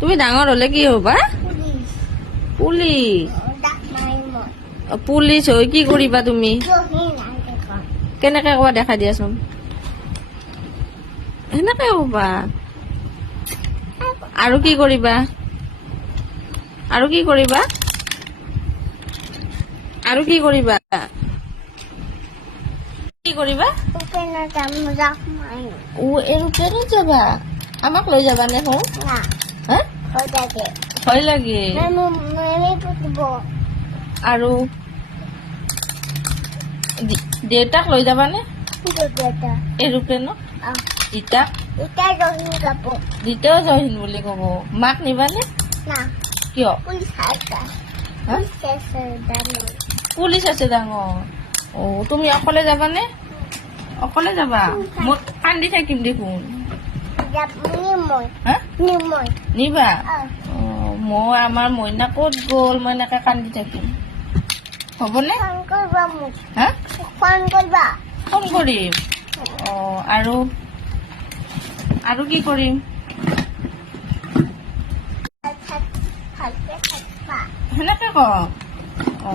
তুমি ডাঙৰ হলে কি হবা? Police police. ডাক মাৰি মই পুলিচ হৈ কি কৰিবা তুমি? জহি নাই দেখোন কেনেকে কবা দেখাই দিয়াচোন। সেনেকে কবা। আৰু কি কৰিবা? আৰু কি কৰিবা? আৰু কি কৰিবা? কি কৰিবা? ওকে না যাম ডাক মাৰি এৰোপ্লেনত যাবা? আমাক লৈ যাবা নে হো? না হা? হৈ থাকে ভয় লাগে। মেমে পুতিব আৰু দেউতাক লৈ যাবানে দেউতা এৰোপ্লেনত? দেউতাক এতিয়া জহি যাব দেউতাও জহিন বুলি কব। মাক নিবানে? না কিয়? পুলিচ আছে হা? পুলিচ আছে ডাঙৰ পুলিচ আছে ডাঙৰ। অ তুমি অকলে যাবানে? অকলে যাবা? মই কান্দি থাকিম দেখোন। যাব নিমই হা? নিমই নিবা? অ মই আমাৰ মইনা ক'ত গ'ল? মই এনেকে কান্দি থাকিম। হ'বনে? ফোন কৰিবা মোক হা? ফোন কৰিবা ফোন কৰিম। অ আৰু আৰু কি কৰিম? ভালকে থাকিবা সেনেকে ক। অ